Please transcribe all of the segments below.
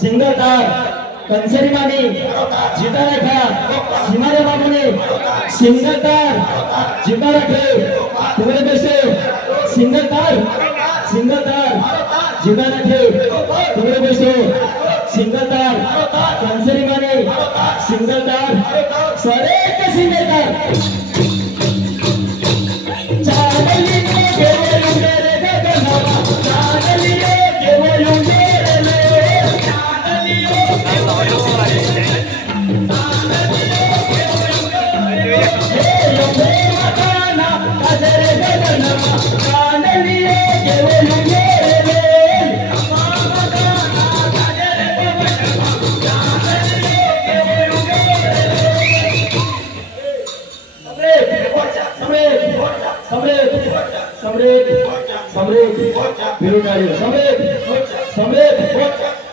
सिंगरदार कंसरी मानी जीता रखा हिमालय बाबू ने सिंगरदार जीता रखे तुम्हारे पैसे सिंगरदार जीता रखे तुम्हारे पैसे सिंगरदार कंसरी मानी सिंगरदार सारे के सिंगरदार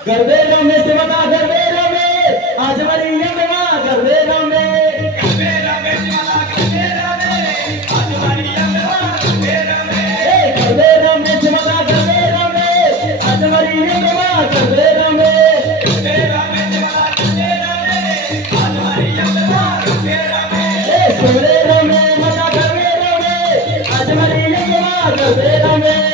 गर्भेरा में से बता गर्भेरा में आज वाली यमवा गर्भेरा में गर्भेरा में आज वाली यमवा गर्भेरा में गर्भेरा में से बता गर्भेरा में आज वाली यमवा गर्भेरा में गर्भेरा में से बता गर्भेरा में आज वाली यमवा गर्भेरा में सोरेरा में बता गर्भेरा में आज वाली यमवा गर्भेरा में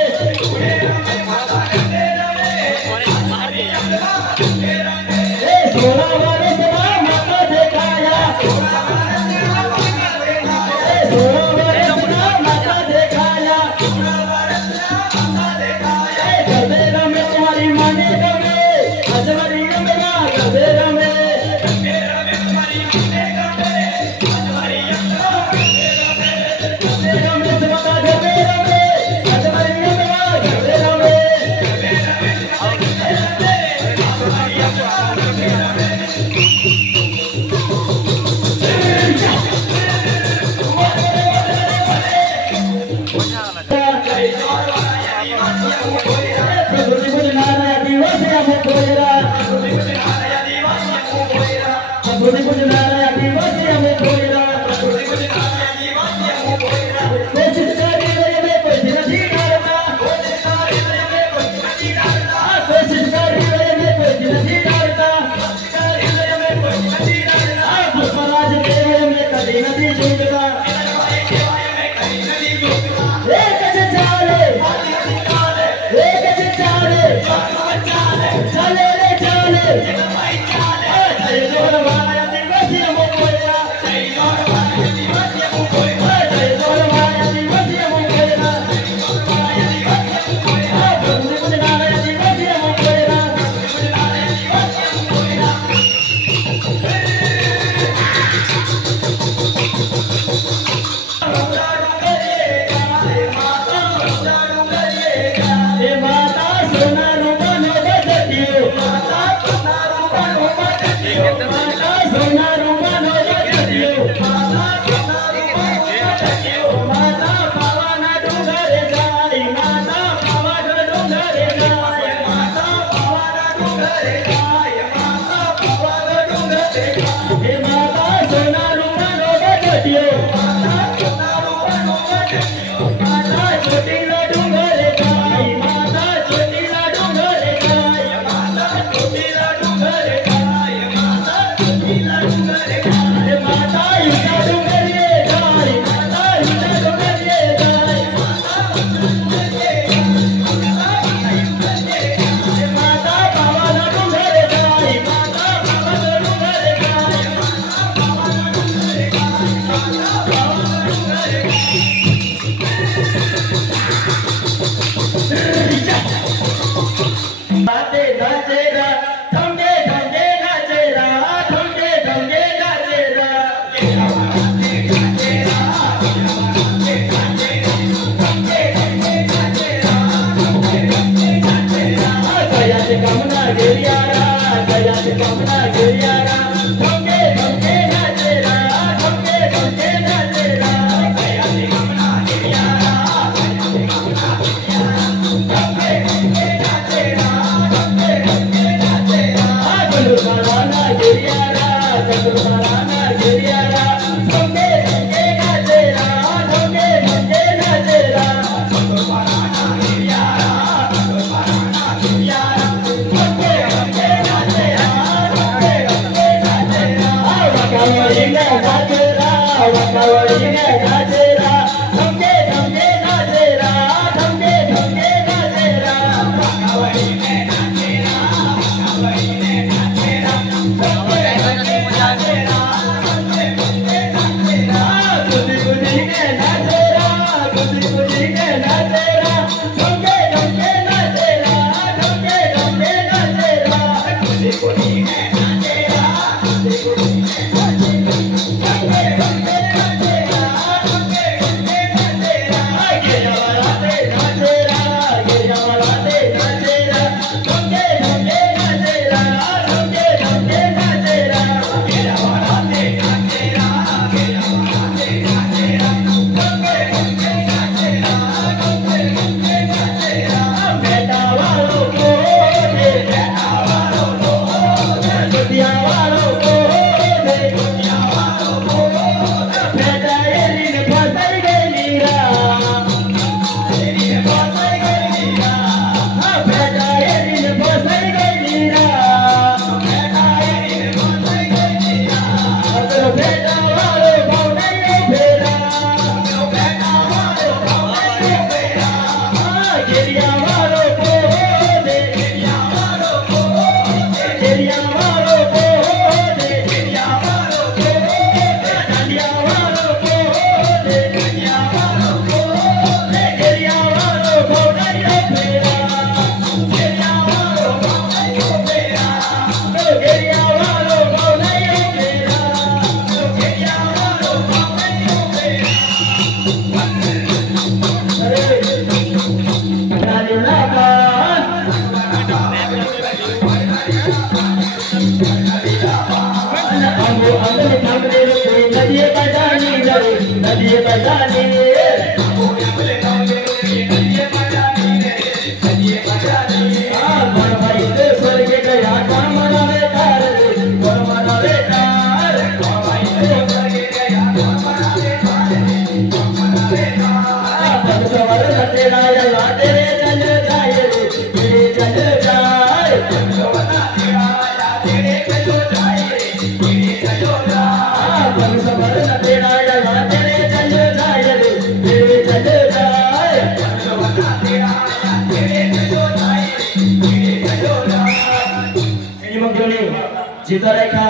सीतारेखा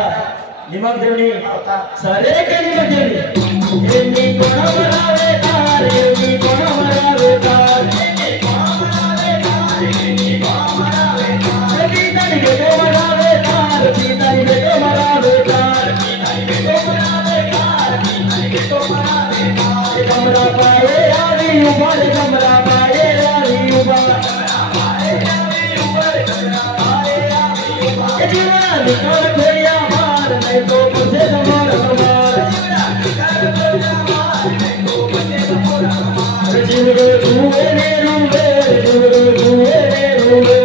निमक देवनी सारे के निमक देवनी एनी कोण मरावे तार एनी कोण मरावे तार एनी कोण मरावे तार एनी कोण मरावे तार पीताई के तो मरावे तार पीताई के तो मरावे तार पीताई के तो मरावे तार पीताई के तो मरावे तार कमरा पाए आवी ऊपर कमरा पाए आवी ऊपर कमरा पाए आवी ऊपर कमरा पाए आवी ऊपर जीवन निकाल खोया मार नहीं तो मुझे मार मार जीवन छुए ने रूबे जीवन छुए ने रूबे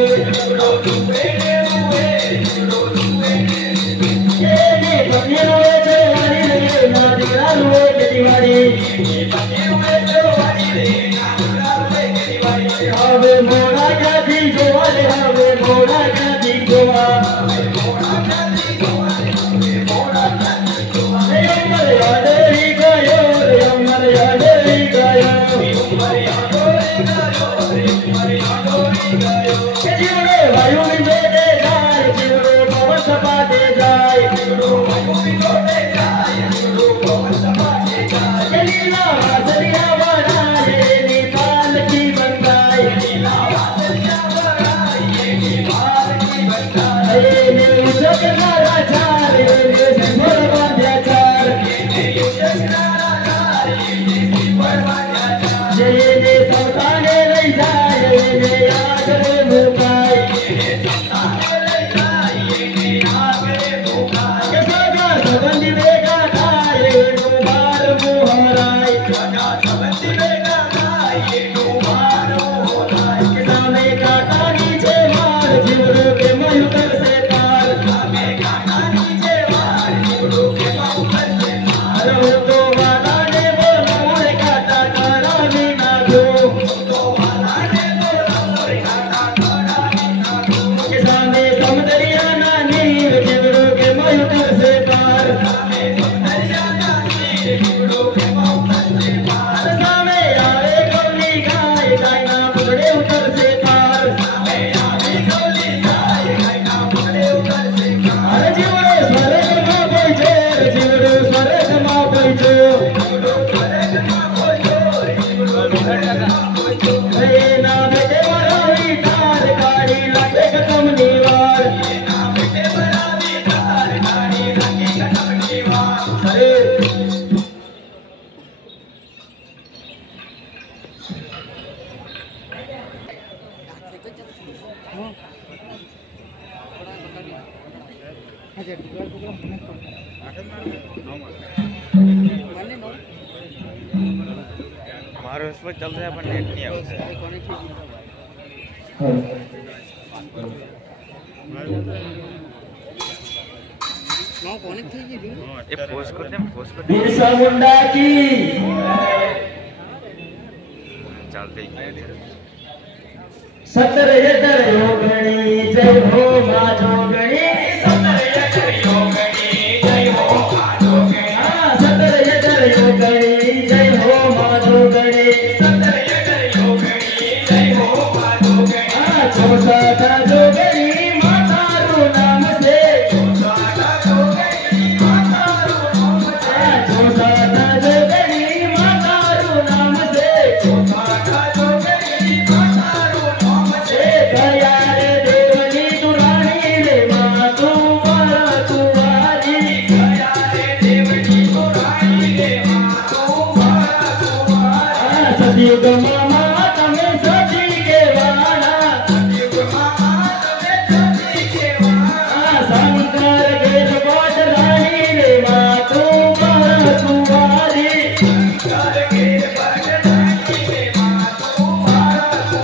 ये ने पतियों में चोरी रे ना दिवाली के दिवाली ये पतियों में चोरी रे ना दिवाली के दिवाली हवे मोड़ा का दी गोवा हवे मोड़ा का दी गोवा हमारे उस पर चल रहा है पर नेट नहीं है ये पोस्ट कर दे बिरसा मुंडा की चलते ही सतर यतर योगणी जय हो मा जोगणी सतर यतर योगणी जय हो मा जोगणी सतर यतर योगणी जय हो मा जोगणी सतर यतर योगणी जय हो मा जोगणी 64 जोगणी मातारू नाम से 64 जोगणी मातारू नाम से 64 जोगणी मातारू नाम से 64 जोगणी मातारू नाम से दया रे देवनी तुराणी रे मा तू वारी दया रे देवनी तुराणी रे मा तू वारी सतयुग मामा तमे सती के वाला सतयुग मामा तमे सती के वाला शंकर गेर बाट रानी रे मा तू वारी शंकर गेर बाट रानी रे मा तू वारी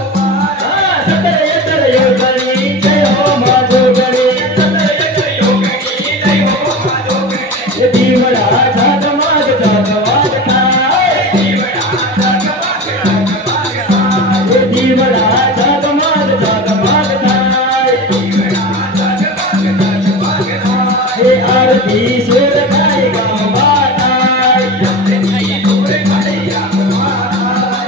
सतर यतर योगणी जय हो मा जोगणी सतर यतर योगणी जय हो मा जोगणी दीवड़ा झागमाग झागमाग थाय दीवड़ा झागमाग झागमाग थाय दीवड़ा झागमाग झागमाग थाय दीवड़ा झागमाग झागमाग थाय हे आरती सुर गाय गावाताय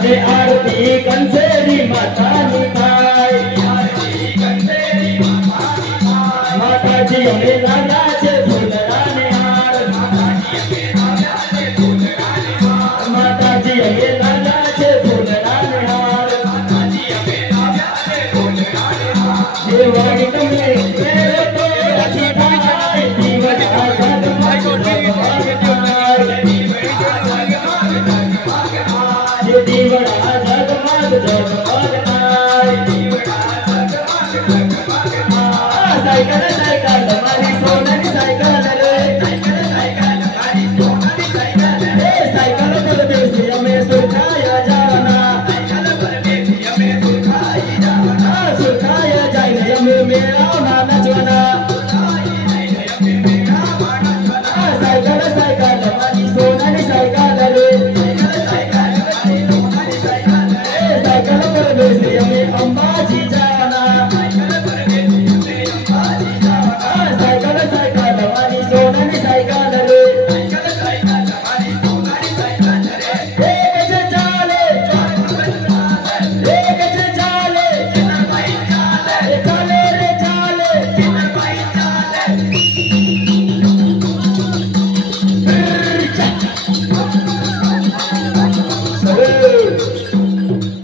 हे आरती कंसेरी माता निभाय आरती कंसेरी माता निभाय माताजी हमें लाला से फूलराने हार माताजी हमें लाला से फूलराने हार माताजी हमें लाला से फूलराने हार माताजी हमें लाला से फूलराने हार हे वाणी तुमने मेरे तो अच्छी भाई जीवन का जगमग जगमग ये दीवड़ा जगमग जगमग दीवड़ा जगमग जगमग साइकिल साइकिल हमारी सोनाली साइकिल रे साइकिल साइकिल हमारी सोनाली साइकिल रे साइकिल पर बेसी हमें सुखाया जाना साइकिल पर बेसी हमें सुखाई जाना सुखाया जाए हमें मेरा ना नचना साइकिल साइकिल हमारी सोनाली साइकिल रे साइकिल पर बेसी हमें अंबाजी जाना साइकिल साइकिल हमारी सोनाली साइकिल रे एक से चाले एक से चाले चाले रे चाले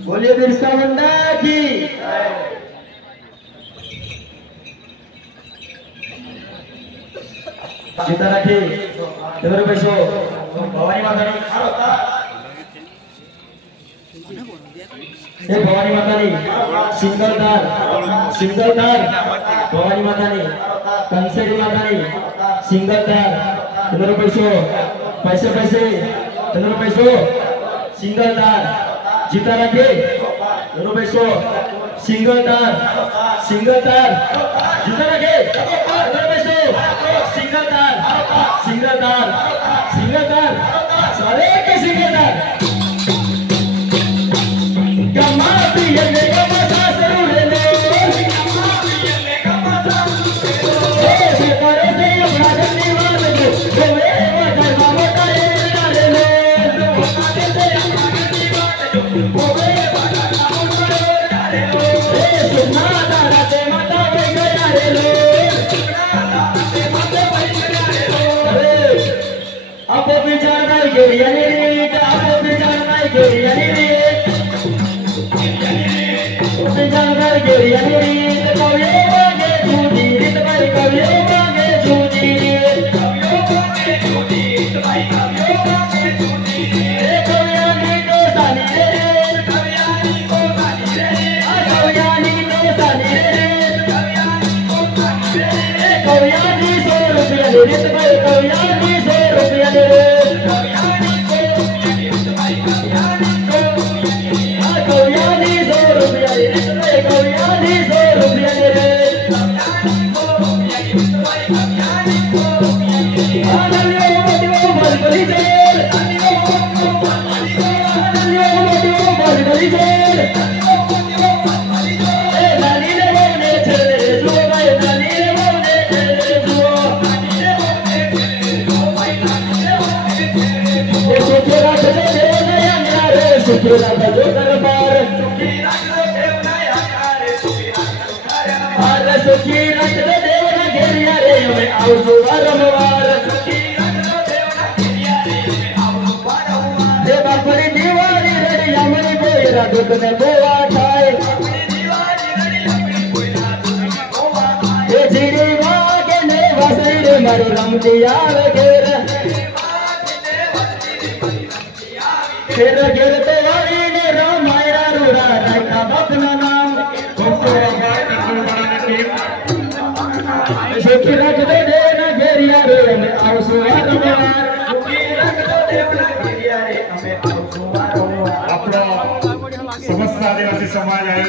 बोलिए बिरसा मुंडा की चिता राखी तेरे पैसो भवानी माता नी हे भवानी माता नी सिंगलदार भवानी माता नी कंसेरी माता नी सिंगलदार तेरे पैसो पैसे तेरे पैसो सिंगलदार चिता राखी तेरे पैसो सिंगलदार चिता राखी तेरे पैसो सिंगलदार सारे के सिंगलदार कमाती है ने कमाता जरूर ले से करे से अपना करने वाले को मेरे मगर मामा का ये ले ले से अपना करने वाले को मेरे मगर मामा का ले ले सुना तारा ते माता पे गया ले लो आप विचार कर के यानी आप विचार कर के यानी विचार कर के यानी कभी मांगे झूठी रीत भाई कभी मांगे झूठी कभी मांगे झूठी भाई कभी मांगे झूठी कभी आनी तो सानी रे कभी आनी तो सानी रे कभी आनी तो सानी रे कभी आनी 100 रुपया रीत भाई कभी आनी 100 रुपया समस्त आदिवासी समाज आहे।